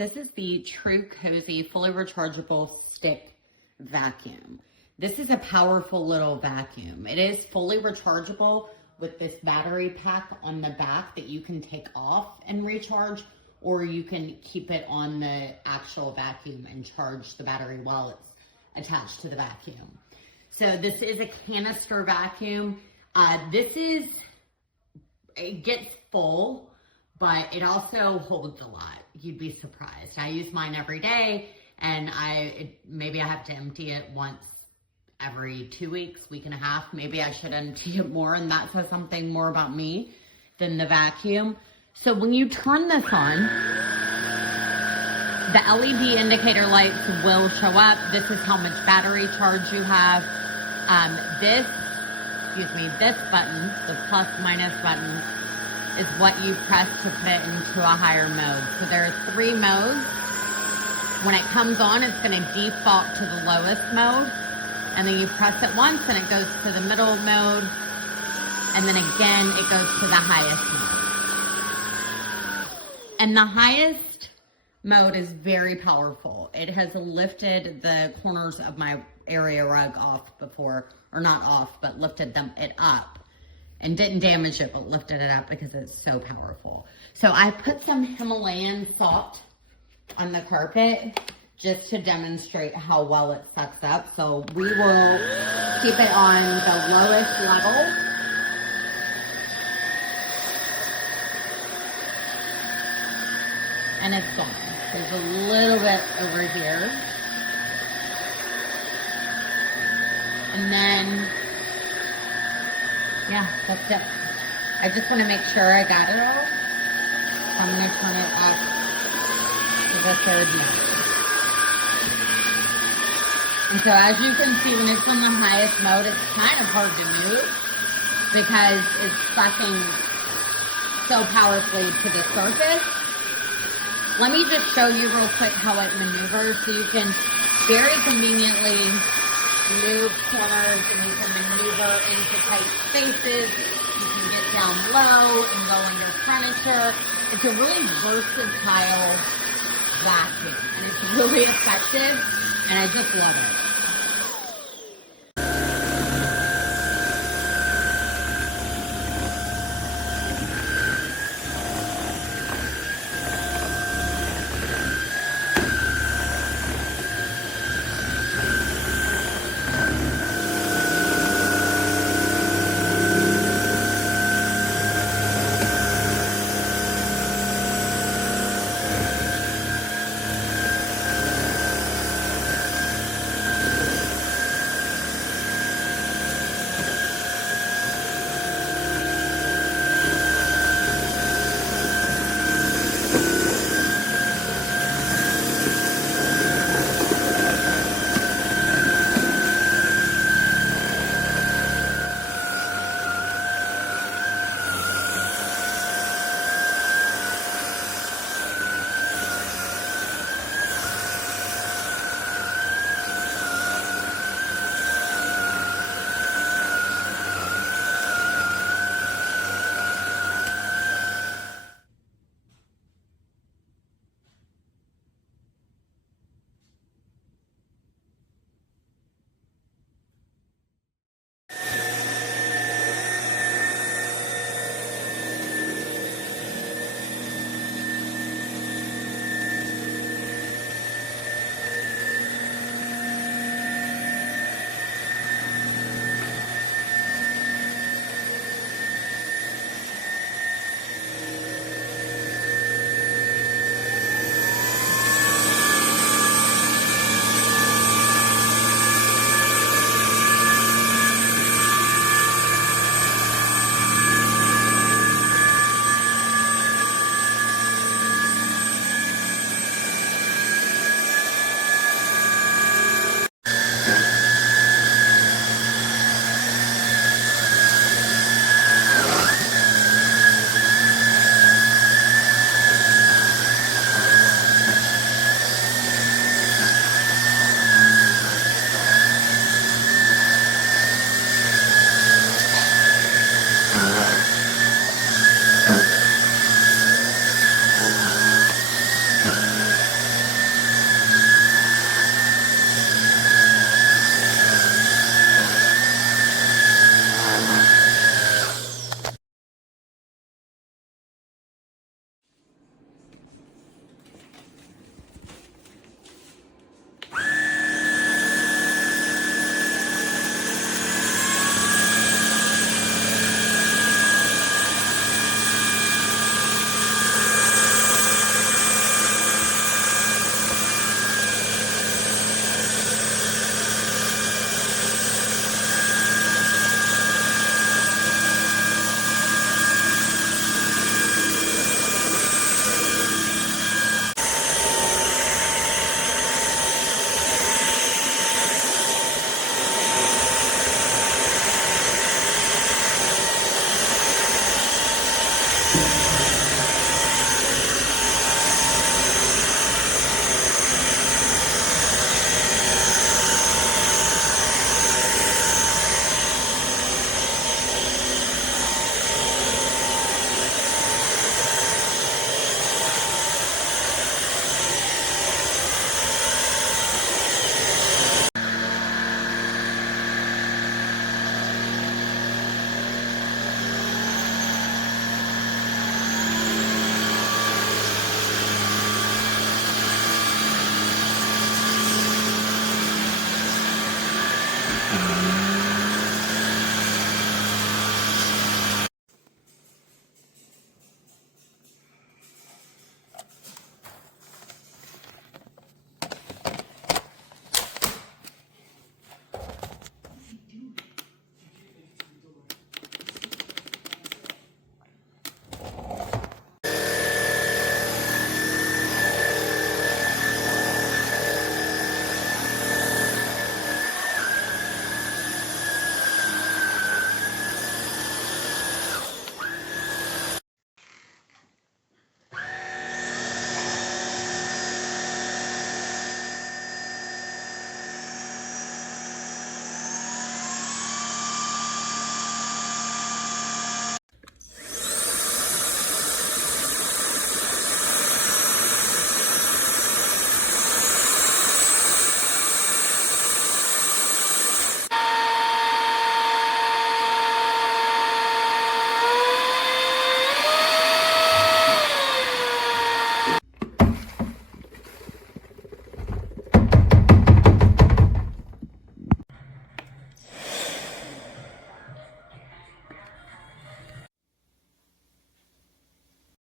This is the Trucozie fully rechargeable stick vacuum. This is a powerful little vacuum. It is fully rechargeable with this battery pack on the back that you can take off and recharge, or you can keep it on the actual vacuum and charge the battery while it's attached to the vacuum. So this is a canister vacuum. It gets full, but it also holds a lot. You'd be surprised. I use mine every day, and maybe I have to empty it once every 2 weeks, week and a half. Maybe I should empty it more, and that says something more about me than the vacuum. So when you turn this on, the LED indicator lights will show up. This is how much battery charge you have. This button, the plus minus button, is what you press to put it into a higher mode. So there are 3 modes. When it comes on, it's going to default to the lowest mode. And then you press it once and it goes to the middle mode. And then again, it goes to the highest mode. And the highest mode is very powerful. It has lifted the corners of my area rug off before, or not off, but lifted it up. And didn't damage it, but lifted it up because it's so powerful. So I put some Himalayan salt on the carpet just to demonstrate how well it sucks up. So we will keep it on the lowest level. And it's gone. There's a little bit over here. And then, yeah, that's it. I just want to make sure I got it all. So I'm going to turn it up to the 3rd mode. And so as you can see, when it's on the highest mode, it's kind of hard to move because it's sucking so powerfully to the surface. Let me just show you real quick how it maneuvers so you can very conveniently move corners, and you can maneuver into tight spaces. You can get down low and go under furniture. It's a really versatile vacuum, and it's really effective, and I just love it.